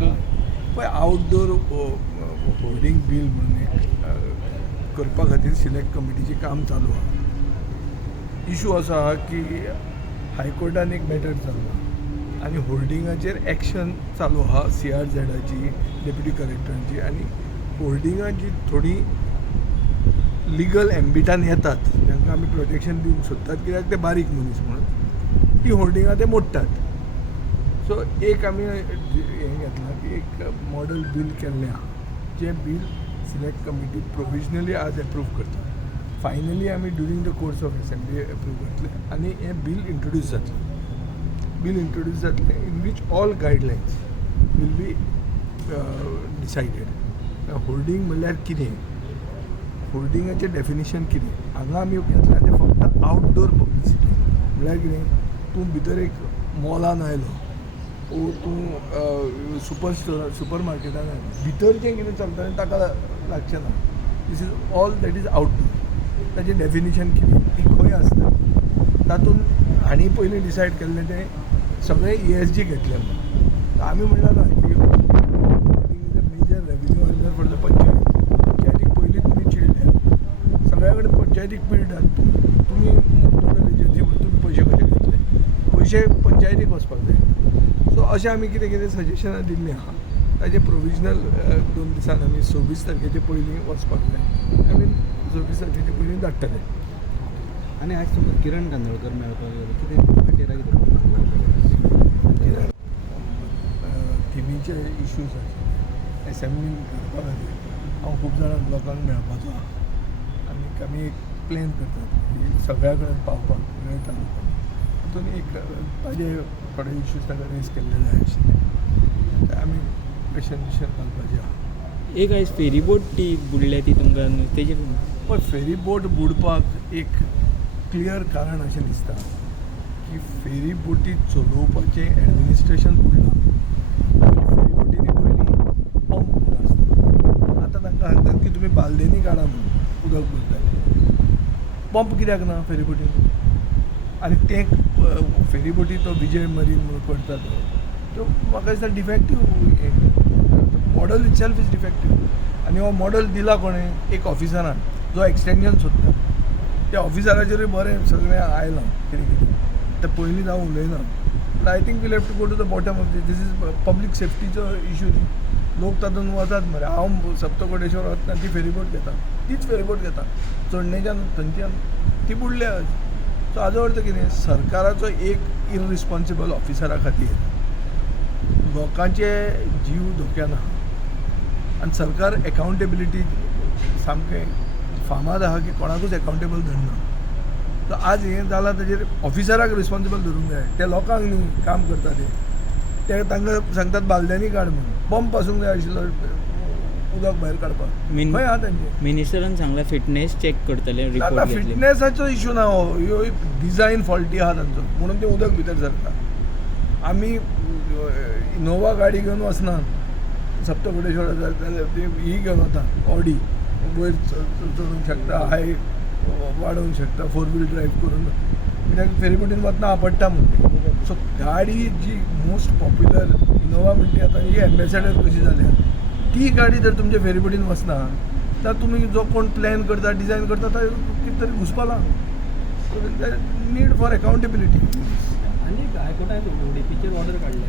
तें पळय outdoor hoarding bill म्हणून एक करपा खातीर सिलेक्ट कमिटीचें काम चालू आहा. इशू असो आहा की हायकोर्टान एक मॅटर चालू आहा आनी होर्डिंगाचेर एक्शन चालू आहा CRZची डेप्युटी कलेक्टरांची, आनी होर्डिंगां जी थोडी लिगल एम्बिटान येतात तांकां आमी प्रोटेक्शन दिवंक सोदतात कित्याक ते बारीक मनीस म्हणून ती होर्डिंगां ते मोडटात. सो एक आमी हें घेतलां की एक मॉडल बील केल्लें आहा जें बील सिलेक्ट कमिटी प्रोविजनली आज एप्रूव करता. फायनली आमी during the course of assembly approve करतले आनी हें बील इंट्रोड्यूस जातलें in which all guidelines will be decided. Hoarding म्हणल्यार कितें, होर्डिंगाचें डेफिनेशन कितें, हांगा आमी घेतलां तें फक्त आउटडोर पब्लिसिटी. म्हणल्यार कितें, तूं भितर एक मॉलान आयलो ओ तूं सुपर मार्केटान आयलो, भितर जें कितें चलता ताका लागचें ना. This is all that is outdoor. ताचें डेफिनेशन कितें, ती खंय आसता, तातूंत हांणी पयलीं डिसायड केल्लें तें सगळें ESG घेतलें म्हणून. आमी म्हणलें ना की is a major revenue earner for the पंचायतीक पयलीं तुमी चिडले, सगळ्या कडेन पंचायतीक पिळटात, तुमी नोडल एजन्सी म्हणून तुमी पयशे कशे घेतले, पयशे पंचायतीक वचपाक जाय. सो अशें आमी कितें कितें सजेशनां दिल्लीं आहा ताजें प्रोविजनल 2 दिसान आमी 26 तारखेचे पयलीं वचपाक जाय. आमी 26 तारखेचे पयलीं धाडटले. आनी आज तुमकां किरण कांदोळकर मेळपाक गेलो, कितें खातीर कितें टिमीचे इश्यूज आसा एसेंब्लीन करपा खातीर हांव खूब जाणां लोकांक मेळपाचो आहा आनी आमी एक प्लॅन करतात की सगळ्या कडेन पावपाक वेळ तालुका तातूंत एक ताजे थोडे इश्यूज ताका रेज केल्ले जाय आशिल्ले, आमी क्वेश्चन घालपाचें आहा. एक आयज फेरी बोट ती बुडल्या ती तुमकां तेजेर पण फेरी बोट बुडपाक एक क्लियर कारण अशें दिसता की फेरी बोटी चलोवपाचें एडमिनिस्ट्रेशन बुडलां. फेरी बोटींनी पयलीं पंप म्हणून आसता, आतां तांकां सांगतात की तुमी बालदेनी काडा म्हणून उदक भरताले. पंप कित्याक ना फेरी बोटीन, आनी ते फेरी बोटी तो विजय मरीन म्हणून करता तो म्हाका दिसता defective model it self is defective. आनी हो मॉडल दिला कोणें, एक ऑफिसरान जो एक्सटेंशन सोदता त्या ऑफिसराचेरूय बरें सगळें आयलां कितें कितें तें पयलीं जावं उलयना. But I think we'll have to go to the bottom of this is public सेफ्टीचो इशू न्ही. लोक तातूंत वतात मरे, हांव सप्तकोटेश्वर वतना ती फेरीबोट घेता, तीच फेरीबोट घेता चोडणेच्यान थंयच्यान ती बुडल्या. सो हाजो अर्थ कितें, सरकाराचो एक इररिस्पॉन्सिबल ऑफिसरा खातीर लोकांचे जीव धोक्यान आहा आनी सरकार एकावंटेबिलिटी सामकें फामाद आहा की कोणाकूच एकावंटेबल धरना. सो आज हें जालां ताजेर ऑफिसराक रिस्पॉन्सिबल धरूंक जाय. ते लोकांक न्ही काम करता ते तांकां सांगतात बालद्यांनी काड म्हणून, पंप आसूंक जाय आशिल्लो उदक भायर काडपाक, खंय आहा तांचें. मिनिस्टरान सांगलां फिटनेस चॅक करतले, आतां रिपोर्ट घेतले. फिटनेसाचो इशू ना, हो डिझायन फॉल्टी आहा तांचो म्हणून तें उदक भितर सरता. आमी इनोवा गाडी घेवन वचना सप्तकोटेश्वर, ही घेवन वता ऑडी, वयर चडूंक शकता, हाय वाडोवंक शकता, 4 व्हील ड्रायव्ह करून, कित्याक फेरीबोटीन वतना आपडटा म्हणून. सो गाडी जी मोस्ट पॉप्युलर इनोवा म्हणटी आतां ही एम्बेसेडर कशी जाल्या, ती गाडी जर तुमच्या फेरीबोटीन वचना जाल्यार तुमी जो कोण प्लॅन करता डिझायन करता तो कितें तरी घुसपाला. Need for एकावंटेबिलिटी. आनी हायकोर्टान उडीपीचेर ऑर्डर काडल्या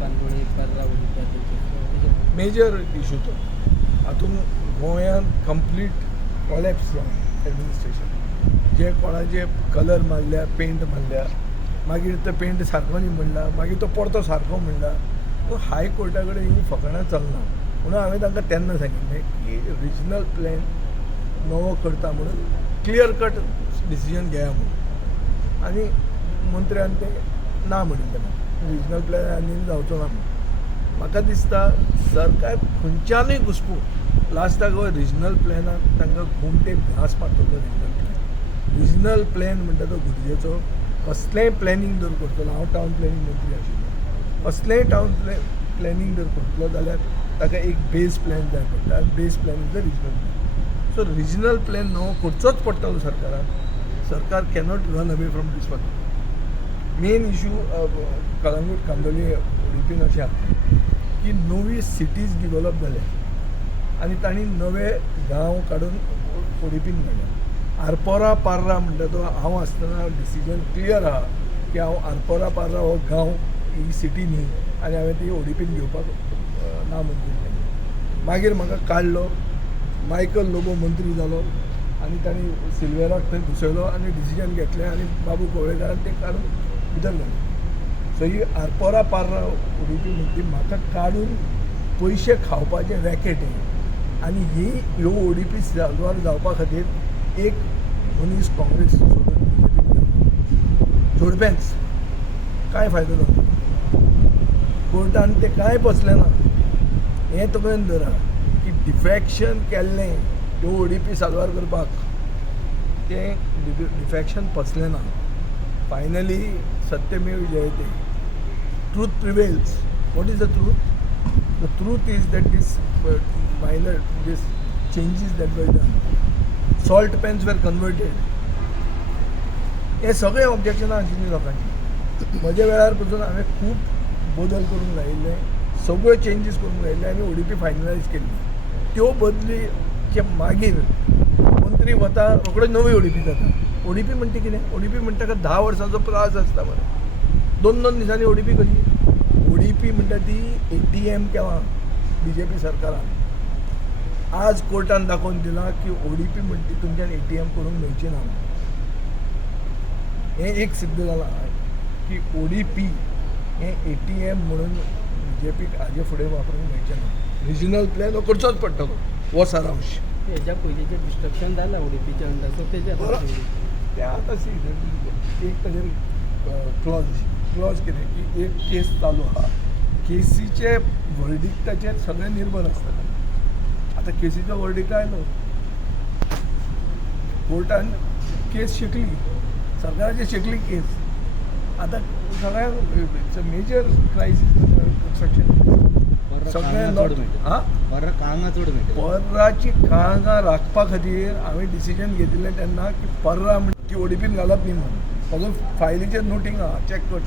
कांदोळे कार्रावळी मेजर इशू तो. हातूंत गोंयांत कंप्लीट कॉलेप्स जावन एडमिनिस्ट्रेशन, जे कोणाचे कलर मारल्या, पेंट मारल्या, मागीर तो पेंट सारको न्ही म्हणला, मागीर तो परतो सारको म्हणला, तो हायकोर्टा कडेन ही फकाणां चलना. म्हणून हांवें तांकां तेन्ना सांगिल्लें की रिजनल प्लॅन नवो करता म्हणून क्लियर कट डिसिजन घेया म्हणून. आनी मंत्र्यान तें ना म्हणिल्लें, रिजनल प्लॅन आनी जावचो ना म्हणून. म्हाका दिसता सरकार खंयच्यानूय घुसपून लास्टाक हो रिजनल प्लॅनाक तांकां घुमटे घास मारतलो. रिजनल प्लॅन म्हणटा तो गरजेचो. कसलेंय प्लॅनिंग जर करतलो, हांव टावन प्लॅनिंग मंत्री आशिल्लो, कसलेंय टावन प्लॅनिंग जर करतलो जाल्यार ताका एक बेज प्लॅन जाय पडटा, आनी base plan is the regional plan. So regional plan नवो करचोच पडटलो सरकाराक. सरकार cannot run away from this one. Main issue Calangute Candolim ओडीपीन अशें आहा की नवी सिटीज डिवेलप जाल्या आनी तांणी नवे गांव काडून ओडीपीन घाल्या. आरपोरा पार्रा म्हणटा तो हांव आसतना डिसिजन क्लियर आहा की हांव आरपोरा पार्रा हो गांव ही सिटी न्ही आनी हांवें ती ओडीपीन घेवपाक नामंजूर केली. मागीर म्हाका काडलो, मायकल लोबो मंत्री जालो आनी तांणी सिल्वेराक थंय घुसयलो आनी डिसिजन घेतलें आनी बाबू कवळेकारान तें काडून भितर घालें. सो ही आरपोरा पार्रा ओडीपी म्हणटी म्हाका काडून पयशे खावपाचें रॅकेट हें आनी ही ह्यो ओडीपी साल्वार जावपा खातीर एक मनीस काँग्रेस सोडून बीजेपीन जोडपेंच कांय फायदो जालो. कोर्टान तें कांय बसलें ना. हें तकलेन धरा की डिफॅक्शन केल्लें ह्यो ओडीपी साल्वार करपाक तें डिफॅक्शन पसलें ना. फायनली सत्यमेव जयते. Truth prevails. What is the truth? The truth is that this minor this changes that were done, salt pans were converted. हे सगळे ऑब्जेक्शनां आशिल्लीं लोकांची. म्हज्या वेळार पसून हांवें खूब बदल करून लायिल्ले, सगळ्यो चेंजीस करून लायिल्ले आनी ओडीपी फायनलायज केल्ली. त्यो बदलीचे मागीर मंत्री वता रोखडोच नवी ओडीपी जाता. ओडीपी म्हणटा कितें? ओडीपी म्हणटा का 10 वर्सांचो प्रास आसता मरे. 2-2 दिसांनी ओडीपी कशी? ओडीपी म्हणटा ती ATM केलां बीजेपी सरकारान. आज कोर्टान दाखोवन दिलां की ओडीपी म्हणटी तुमच्यान ATM करूंक मेळची ना. हें एक सिद्ध जालां की ओडीपी हें ATM म्हणून बीजेपीक हाजे फुडें वापरूंक मेळचें ना. रिजनल प्लॅन हो करचोच पडटलो. हो सारांश. हेच्या पयलींचे डिस्ट्रक्शन जालां ओडीपीच्या अंडर, सो तेजें ते आतां एक ताजेर क्लॉज कितें की एक केस चालू आहा. केसीचे वर्डिक्टाचेर सगळें निर्भर आसतलें. आतां केसीचो वर्डिक्ट आयलो, कोर्टान केस शिकली, सरकाराची शिकली केस. आतां सगळ्या मेजर क्रायसीस कन्स्ट्रक्शन सगळें पर्रा काळंगा चड मेळटा. पर्राची काळंगां राखपा खातीर हांवें डिसिजन घेतिल्लें तेन्ना की पर्रा म्हणटा ती ओडीपीन घालप न्ही म्हणून. म्हजो फायलीचेर नोटींग आहा, चॅक कर.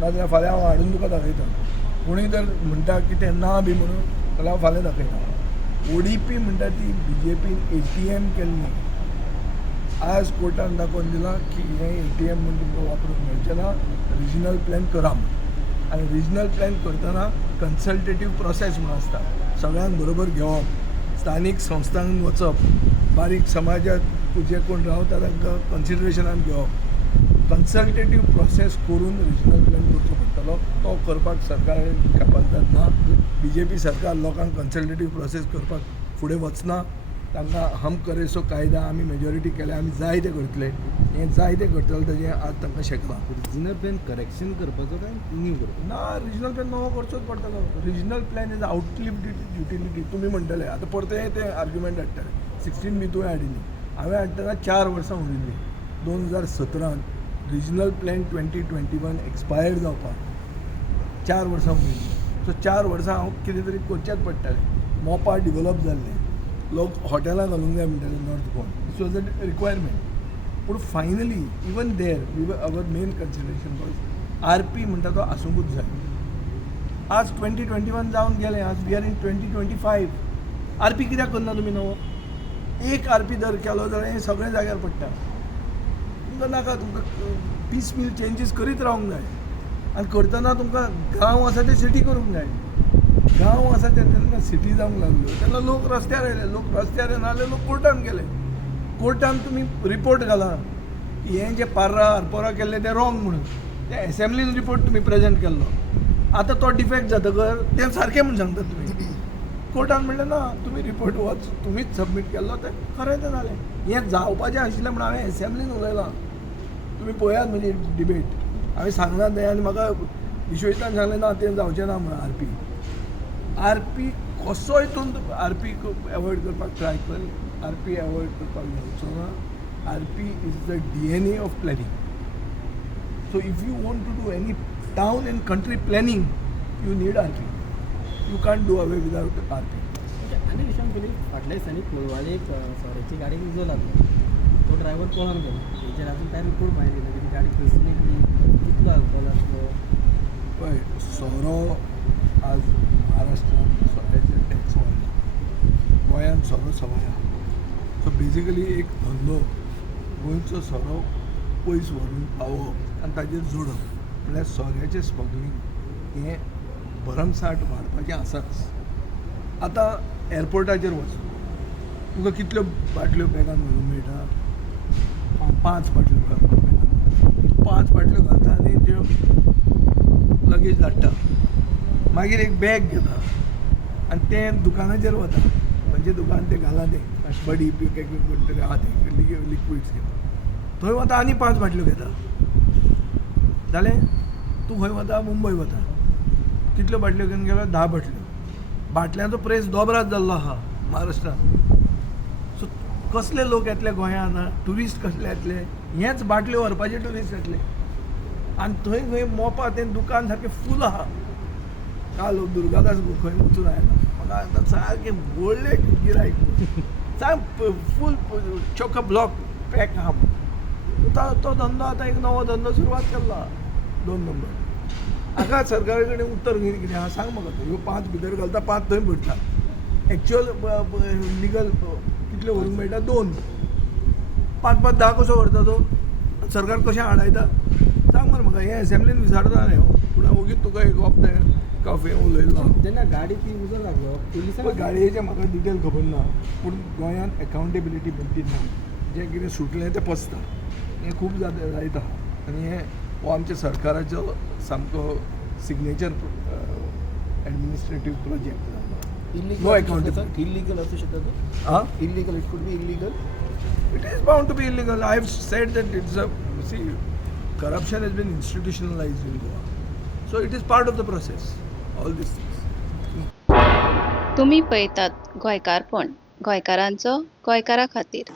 नाजाल्यार फाल्यां हांव हाडून तुका दाखयता. कोणूय जर म्हणटा की तें ना बी म्हणून जाल्यार हांव फाल्यां दाखयता. ओडीपी म्हणटा ती बीजेपीन ATM केल्ली. आज कोर्टान दाखोवन दिलां की हें ATM म्हणून तुमकां वापरूंक मेळचें ना. रिजनल प्लॅन करा. आनी रिजनल प्लॅन करतना कन्सल्टेटीव प्रोसेस म्हणून आसता. सगळ्यांक बरोबर घेवप, स्थानीक संस्थांक वचप, बारीक समाजात जे कोण रावता तांकां कन्सिडरेशनान घेवप. कन्सल्टेटीव प्रोसेस करून रिजनल प्लॅन करचो पडटलो. तो करपाक सरकारान कॅपासिटी ना. बीजेपी सरकार लोकांक कन्सल्टेटीव प्रोसेस करपाक फुडें वचना. तांकां हम करे सो कायदा आमी मेजॉरिटी केल्या, आमी जाय तें करतले. हें जाय तें करतले ताजें आज तांकां शेकलां. रिजनल प्लॅन करेक्शन करपाचो काय न्यू करपाचो? ना, रिजनल प्लॅन नवो करचोच पडटलो. Regional plan is outlived utility. तुमी म्हणटले आतां परते तें आर्ग्युमेंट हाडटले. 16 बी तुवें हाडिल्ली, हांवें हाडटना 4 वर्सां उरिल्ली. 2017 रिजनल प्लॅन 2021 एक्सपायर्ड जावपाक 4 वर्सां उरिल्ली. सो 4 वर्सां हांव कितें तरी करचेंच पडटलें. मोपा डिवेलप जाल्लें, लोक हॉटेलां घालूंक जाय म्हणटाले north Goan. This was a requirement. पूण finally even there our main consideration was RP म्हणटा तो आसूंकूच जाय. आज 2021 जावन गेलें. आज वी आर इन 2025. RP कित्याक करना तुमी नवो? एक RP दर केलो जाल्यार हें सगळें जाग्यार पडटा. तुमकां नाका, तुमकां पीसमील चेंजीस करीत रावंक जाय. आनी करतना तुमकां गांव आसा ते सिटी करूंक जाय. गांव आसा ते तेन्ना सिटी जावंक लागल्यो तेन्ना लोक रस्त्यार येले. लोक रस्त्यार येनाले, लोक कोर्टान गेले. कोर्टान तुमी रिपोर्ट घाला की हें जें पार्रा आरपोरा केल्लें तें रॉंग म्हणून. तें एसेंब्लीन रिपोर्ट तुमी प्रेजेंट केल्लो. आतां तो डिफेक्ट जातकर तें सारकें म्हणून सांगतात तुमी. कोर्टान म्हणलें ना, तुमी रिपोर्ट वच, तुमीच सबमीट केल्लो तें खरें तें जालें. हें जावपाचें आशिल्लें म्हणून हांवें एसेंब्लीन उलयलां. तुमी पळयात म्हजी डिबेट. हांवें सांगना तें आनी म्हाका विश्वेशान सांगलें ना तें जावचें ना म्हणून. RP कसो हितून RP एवॉयड करपाक ट्राय कर. RP एवॉयड करपाक जावचो ना. RP is the DNA of planning. So if you want to do any town and country planning you need RP. You can't do away without RP. आनी विशयान पयलीं फाटल्या दिसांनी फुलवाडी एक सोऱ्याची गाडी उजो लागलो. तो ड्रायव्हर पळोवन गेलो. हेचेर आजून कांय रिपोर्ट भायर येयला की गाडी खंयसून येयली, कितलो अल्कोहोल आसलो. पळय सोरो आज महाराष्ट्रांत सोऱ्याचे टॅक्स वाडला, गोंयांत सोरो सवाय सो बेजिकली एक धंदो गोंयचो सोरो पयस व्हरून पावोवप आनी ताजेर जोडप म्हळ्यार सोऱ्याचें स्मगलींग हें भरमसाट वाडपाचें आसाच. आतां एअरपोर्टाचेर वच, तुका कितल्यो बाटल्यो बॅगान घालूंक मेळटा? 5 बाटल्यो घालपाक मेळटा. 5 बाटल्यो घालता आनी त्यो लगेज धाडटा. मागीर एक बॅग घेता आनी तें दुकानाचेर वता, म्हणजे दुकान तें घाला तें बडी कोण तरी आहा तें लिक्विड्स घेता, थंय वता आनी 5 बाटल्यो घेता. जालें? तूं खंय वता? मुंबय वता. कितल्यो बाटल्यो घेवन गेलो? 10 बाटल्यो. बाटल्यांचो प्रेस दोबराच जाल्लो आहा महाराष्ट्रांत. सो कसले लोक येतले गोंयांत? ट्युरिस्ट कसले येतले? हेच बाटल्यो व्हरपाचे ट्युरिस्ट येतले आनी थंय खंय मोपा तें दुकान सारकें फूल आहा. काल दुर्गादास खंय वचून आयला, म्हाका आतां सारकें व्हडलें गिरायक सारकें फूल चोक ब्लॉक पॅक आहा. तो धंदो आतां एक नवो धंदो सुरवात केल्लो 2 नंबर. हाका सरकारा कडेन उत्तर कितें आहा सांग म्हाका. ह्यो 5 भितर घालता, 5 थंय भरता. एक्चुअल लिगल कितले व्हरूंक मेळटा? 2. 5 10 कसो व्हरता तो? सरकार कशें आडायता सांग मरे म्हाका. हें एसेंब्लीन विचारता हांव, पूण हांव ओगीच तुका एक ऑफ द कॉफे उलयलो. जेन्ना गाडी ती उजो लागलो पुलिसांक गाडयेचें म्हाका डिटेल खबर ना, पूण गोंयांत एकावंटेबिलिटी म्हणटी ना. जें कितें सुटलें तें पसता. हें खूब जायत आहा आनी हें हो आमच्या सरकाराचो सामको सिग्नेचर एडमिनिस्ट्रेटीव प्रोजेक्ट जालो. Illegal no accountability. इल्लीगल असू शकता. हां, illegal, it could be illegal. it is bound to be illegal. I have said that it's a, see, corruption has been institutionalized in Goa. So it is part of the process, all these things. तुम्ही पळयतात गोंयकारपण, गोंयकारांचो गोंयकारा खातीर.